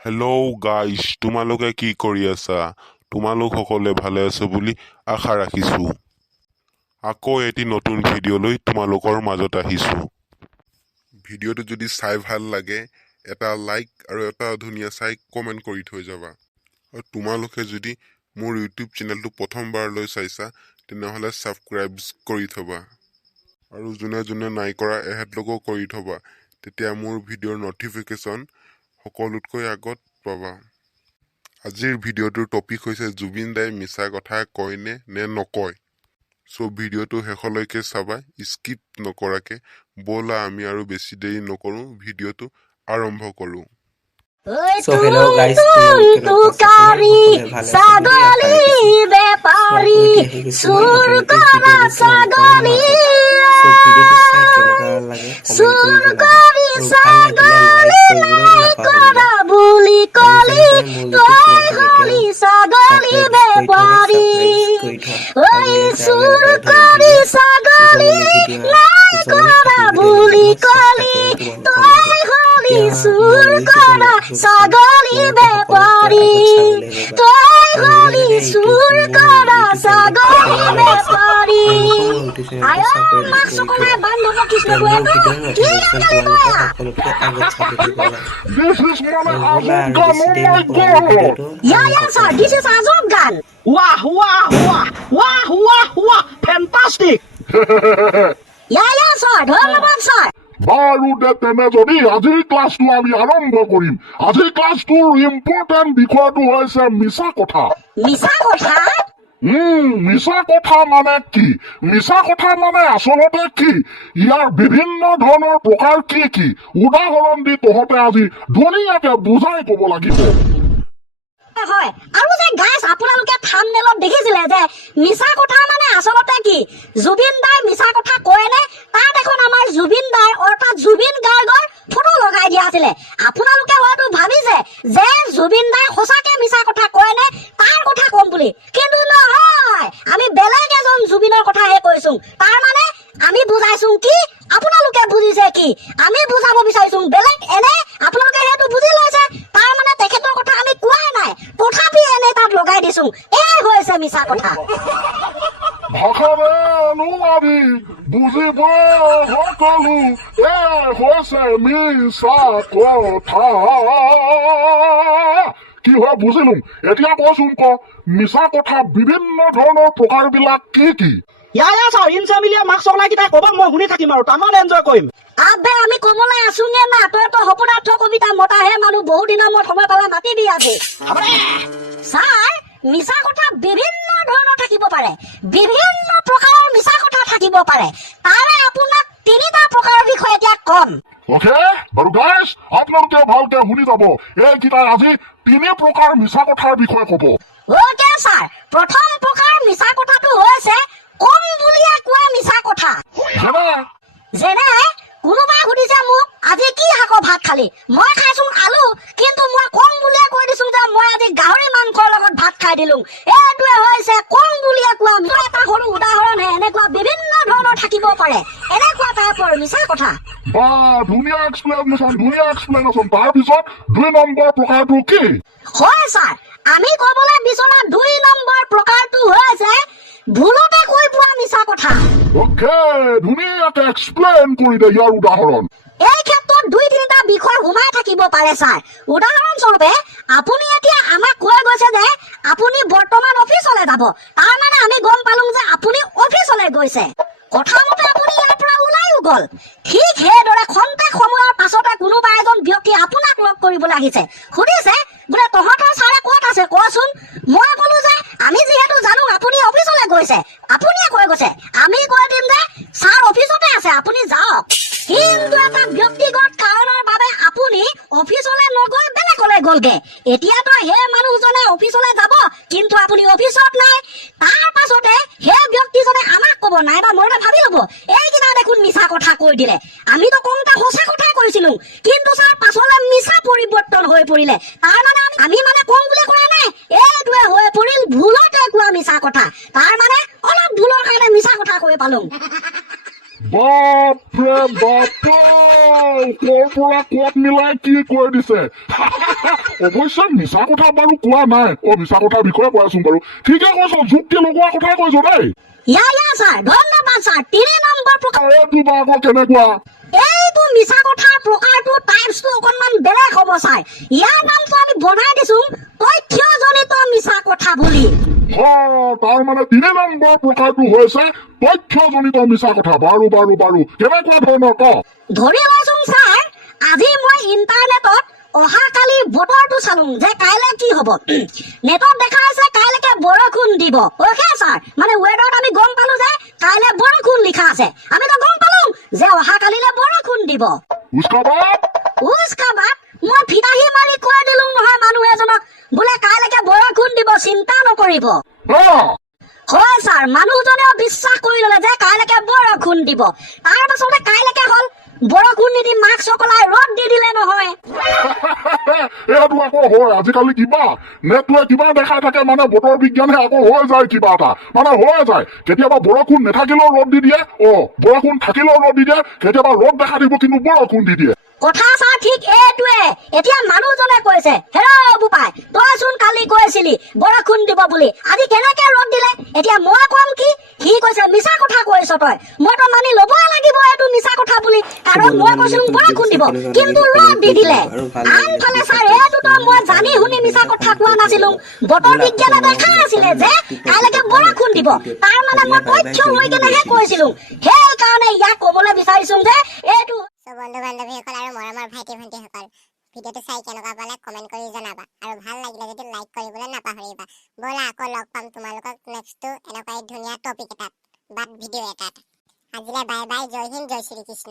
Hello' guys, তোমালোকে কি কৰি আছা? তোমালোক সকলে ভালে আছে বুলি আশা ৰাখিছোঁ। আকৌ এটি নতুন ভিডিঅ' লৈ তোমালোকৰ মাজত আহিছোঁ। ভিডিঅ'টো যদি চাই ভাল লাগে এটা লাইক আৰু এটা ধুনীয়া চাই কমেণ্ট কৰি থৈ যাবা। আৰু তোমালোকে যদি মোৰ ইউটিউব চেনেলটো প্ৰথমবাৰলৈ চাইছা তেনেহ'লে ছাবস্ক্ৰাইব কৰি থবা। আৰু যোনে যোনে নাই কৰা এহেঁতলোকো কৰি থবা, তেতিয়া মোৰ ভিডিঅ'ৰ নটিফিকেশ্যন সকলোতকৈ আগত পাবা। আজিৰ ভিডিঅ'টোৰ টপিক হৈছে জুবিন দাই মিছা কথা কয়নে নে নকয়। চ' ভিডিঅ'টো শেষলৈকে চাবা স্কিপ নকৰাকে। ব'লা আমি আৰু বেছি দেৰি নকৰোঁ, ভিডিঅ'টো আৰম্ভ কৰোঁ। So hello guys, তোমালোকে লগ পাইছা তোমালোক সকলোৱে ভালে আছে বুলি আশা ৰাখিছোঁ। So আকৌ এতিয়া আহিছোঁ মই নতুন এটা ভিডিঅ' লৈ তোমালোকৰ মাজত। So ভিডিঅ'টো চাই কেনেকুৱা লাগে কমেণ্ট কৰি জনাবা আৰু ভাল লাগিলে লাইক কৰিবলৈ নাপাহৰিবা। আৰু যেনেকৈ মোৰ ইউটিউব চেনেলটো এতিয়াও ছাবস্ক্ৰাইব কৰি থোৱা আৰু এনেকৈ আৰু এনেকুৱা ধৰণৰ ভিডিঅ' জমনি ভিডিঅ' জমনি কাহিনী ভিডিঅ' লৈ মই চেষ্টা কৰিম তোমালোকৰ মাজত। এতিয়া মোৰ ইউটিউব চেনেলটো তোমালোকে সকলোতকৈ আগত চাবলৈ পাবা। আৰু যোনে ইউটিউব মোৰ ইউটিউব চেনেলটো প্ৰথমবাৰ আছে তেওঁলোকে মোৰ ইউটিউব চেনেলটো ছাবস্ক্ৰাইব কৰি থোৱা, তেতিয়া মোৰ ভিডিঅ'ৰ নটিফিকেশ্যন তোমালোকে সকলোতকৈ আগত চাবলৈ পাবা। আৰু ব'লা আৰু বেছি দেৰি নকৰোঁ আমি ভিডিঅ'টো আৰম্ভ কৰোঁ। Wah, wah, wah, wah, wah, wah, fantastic! বাৰু তেনে যদি আজিৰ ক্লাছটো আমি আৰম্ভ কৰিম। আজিৰ ক্লাছটোৰ ইম্পৰ্টেণ্ট বিষয়টো হৈছে মিছা কথা। মিছা কথা মানে কি? মিছা কথা মানে আচলতে কি? ইয়াৰ বিভিন্ন ধৰণৰ প্ৰকাৰ কি কি উদাহৰণ দি তহঁতে আজি ধুনীয়াকে বুজাই কব লাগিব। হয় আৰু যে গাইছ আপোনালোকে থাম্বনেলত দেখিছিলে যে মিছা কথা মানে আচলতে কি, জুবিন দাই মিছা কথা কয়নে? তাত এখন আমাৰ জুবিন দাই অৰ্থাৎ জুবিন গাৰ্গৰ ফটো লগাই দিয়া আছিলে। আপোনালোকে হয়তো ভাবিছে যে জুবিন দাই সঁচাকে মিছা কথা কয়নে তাৰ কথা কম বুলি, কিন্তু নহয়, আমি বেলেগ এজন জুবিনৰ কথাহে কৈছো। তাৰ মানে আমি বুজাইছো কি, আপোনালোকে বুজিছে কি, আমি বুজাব বিচাৰিছো বেলেগ। এনে আপোনালোকে সেইটো বুজি লৈছে, তাৰ মানে তেখেতৰ কথা আমি কোৱাই নাই, তথাপি এনে তাত লগাই দিছো। এয়াই হৈছে মিছা কথা। ভাষাৰে নোৱাৰি বুজিব সকলো, হৈছে মিছা কথা। কি হয় বুজিলো। এতিয়া কচোন ক, মিছা কথা বিভিন্ন ধৰণৰ প্ৰকাৰ বিলাক কি কি? চাওঁ ইনচেমিলিয়া মাৰ্কছ ওলাই কিটাই ক'ব, মই শুনি থাকিম আৰু তামাম এনজয় কৰিম। আবে আমি কবলৈ আছোগে না, তইতো সপোনাৰ্থ কবিতা মতাহে মানুহ, বহু দিনৰ মূৰত সময় পালে মাতিবি আজি। ছাৰ, মিছা কথা বিভিন্ন ধৰণৰ থাকিব পাৰে, বিভিন্ন প্ৰকাৰৰ মিছা কথা থাকিব পাৰে। তাৰে আপোনাক তিনিটা প্ৰকাৰৰ বিষয়ে এতিয়া কম। অকে, বাৰু গাইজ আপোনালোকে ভালকে শুনি যাব। এইকেইটাই আজি তিনি প্ৰকাৰ মিছা কথাৰ বিষয়ে কব। অকে ছাৰ, প্ৰথম প্ৰকাৰ মিছা কথাটো হৈছে কম বুলিয়ে কোৱা মিছা কথা। যেনে কোনোবাই সুধিছে মোক আজি কি শাকৰ ভাত খালি, মই খাইছো আলু, কিন্তু মই কম বুলিয়ে কৈ দিছো যে মই আজি গাহৰি মাংসৰ লগত ভাত খাই দিলো। এইটোৱে হৈছে কম বুলিয়ে কোৱা। এটা সৰু উদাহৰণহে, এনেকুৱা বিভিন্ন ধৰণৰ থাকিব পাৰে, এনেকুৱা টাইপৰ মিছা কথা। ধুনীয়া এক্সপ্লেনেশ্যন। তাৰপিছত 2 নম্বৰ প্ৰকাৰটো কি? হয় ছাৰ, আমি কবলৈ বিচৰা 2 নম্বৰ প্ৰকাৰটো হৈছে ভুলতে কৈ পোৱা মিছা কথা। অকে, ধুনীয়াকে এক্সপ্লেইন কৰি দে ইয়াৰ উদাহৰণ। এই ক্ষেত্ৰত 2-3টা বিষয় সোমাই থাকিব পাৰে ছাৰ। উদাহৰণস্বৰূপে আপুনি এতিয়া আমাক কৈ গৈছে যে আপুনি বৰ্তমান অফিচলৈ যাব, তাৰ মানে আমি গম পালো যে আপুনি অফিচলৈ গৈছে। কথামতে আপুনি ইয়াৰ পৰা ওলাইও গল। ঠিক সেইদৰে খন্তেক সময়ৰ পাছতে কোনোবা এজন ব্যক্তি আপোনাক লগ কৰিবলৈ আহিছে, সুধিছে বোলে তহঁতৰ ছাৰে ক'ত আছে কচোন। মই কলো যে আমি যিহেতু জানো আপুনি অফিচলৈ গৈছে, আপুনিয়ে কৈ গৈছে, আমি কৈ দিম যে ছাৰ অফিচতে আছে, আপুনি যাওক। কিন্তু এটা ব্যক্তিগত কাৰণৰ বাবে আপুনি অফিচলৈ নগৈ বেলেগলৈ গলগে। এতিয়াতো সেই মানুহজনে অফিচলৈ যাব, কিন্তু আপুনি অফিচত নাই। তাৰ পাছতে সেই ব্যক্তিজনে আমাক কব, নাইবা মনতে ভাবি লব এইকেইটা দেখোন মিছা কথা কৈ দিলে, আমিতো কওঁতে সঁচা কথাই কৈছিলো, কিন্তু ছাৰ পাছলৈ মিছা পৰিৱৰ্তন হৈ পৰিলে। তাৰ মানে আমি মানে কম বুলি কৰা নাই, এইটোৱে হৈ পৰিল ভুলতে কোৱা মিছা কথা। তাৰ মানে অলপ ভুলৰ কাৰণে মিছা কথা কৈ পালো। বাপৰে বাপা কৰ পৰা ক'ত মিলাই কি কৈ দিছে অৱশ্যে মিছা কথা বাৰু কোৱা নাই মিছা কথাৰ বিষয়ে কৈ আছো বাৰু ঠিকে কৈছ যুক্তি লগোৱা কথাই কৈছ দেই ইয়া ছাৰ ধন্যবাদ ছাৰ 3 নম্বৰ প্ৰকাৰ এইটো বা আকৌ কেনেকুৱা এইটো মিছা কথাৰ প্ৰকাৰটো টাইপছটো অকণমান বেলেগ হ'ব ছাৰ ইয়াৰ নামটো আমি বনাই দিছো তথ্যজনিত মিছা কথা বুলি তাৰ মানে 3 নম্বৰ প্ৰকাৰটো হৈছে তথ্যজনিত মিছা কথা বাৰু বাৰু বাৰু কেনেকুৱা ধৰণৰ ক ধৰি লৈছোন ছাৰ আজি মই ইণ্টাৰনেটত অহাকালি বতৰটো চালো যে কাইলৈ কি হ'ব নেটত দেখা আছে কাইলৈকে বৰষুণ দিব অ'কে ছাৰ মানে ৱেডাৰত আমি গম পালো যে কাইলৈ বৰষুণ লিখা আছে আমিতো গম পালো যে অহাকালিলৈ বৰষুণ দিব উস্কাবাদ মই ফিতাহি মাৰি কৈ দিলো নহয় মানুহ এজনক বোলে কাইলৈকে বৰষুণ দিব চিন্তা নকৰিব হয় ছাৰ মানুহজনেও বিশ্বাস কৰি ললে যে কাইলৈকে বৰষুণ দিব তাৰ পাছতে কাইলৈকে হ'ল বৰষুণ নিদি মাস্ক চকলাই ৰ'দ দি দিলে নহয় এইটো আকৌ হয় আজিকালি কিবা নেটটোৱে কিবা দেখাই থাকে মানে বতৰ বিজ্ঞানে আকৌ হৈ যায় কিবা এটা মানে হৈ যায় কেতিয়াবা বৰষুণ নাথাকিলেও ৰ'দ দি দিয়ে বৰষুণ থাকিলেও ৰ'দ দি দিয়ে কেতিয়াবা ৰ'দ দেখা দিব কিন্তু বৰষুণ দি দিয়ে কথা ছাৰ ঠিক এইটোৱে এতিয়া মানুহজনে কৈছে হেৰ বোপাই তইচোন কালি কৈছিলি বৰষুণ দিব বুলি আজি কেনেকে ৰ'দ দিলে এতিয়া মই কম কি সি কৈছে মিছা কথা কৈছ তই মইতো মানি ল'বই লাগিব এইটো মিছা কথা বুলি কাৰণ মই কৈছিলো বৰষুণ দিব কিন্তু ৰ'দ দি দিলে আনফালে ছাৰ এইটোতো মই জানি শুনি মিছা কথা কোৱা নাছিলো বতৰ বিজ্ঞানে দেখা আছিলে যে কাইলৈকে বৰষুণ দিব তাৰ মানে মই তথ্য লৈ কেনেহে কৈছিলো সেইকাৰণে ইয়াক ক'বলৈ বিচাৰিছো যে এইটো বন্ধু বান্ধৱীসকল আৰু মৰমৰ ভাইটি ভণ্টিসকল ভিডিঅ'টো চাই কেনেকুৱা পালে কমেণ্ট কৰি জনাবা আৰু ভাল লাগিলে যদি লাইক কৰিবলৈ নাপাহৰিবা ব'লা আকৌ লগ পাম তোমালোকক নেক্সটটো এনেকুৱাই ধুনীয়া টপিক এটাত বা ভিডিঅ' এটাত আজিলৈ বাই বাই জয় হিন্দ জয় শ্ৰীকৃষ্ণ